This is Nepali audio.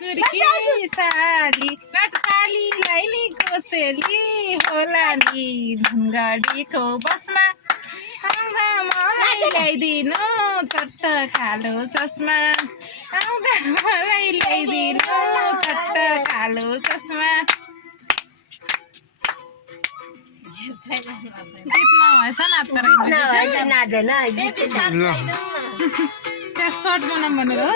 चुर्की साली नाच सालीलाई नि कोसेली होला नि धनगढीको बसमा आउँदा मलाई ल्याइदिनु चट्ट खालो चस्मा आउँदा मलाई ल्याइदिनु चट्ट खालो चस्मा गीत नभएछ नाच नाच्दैन त्यहाँ सर्ट बनाऊँ भनेर हो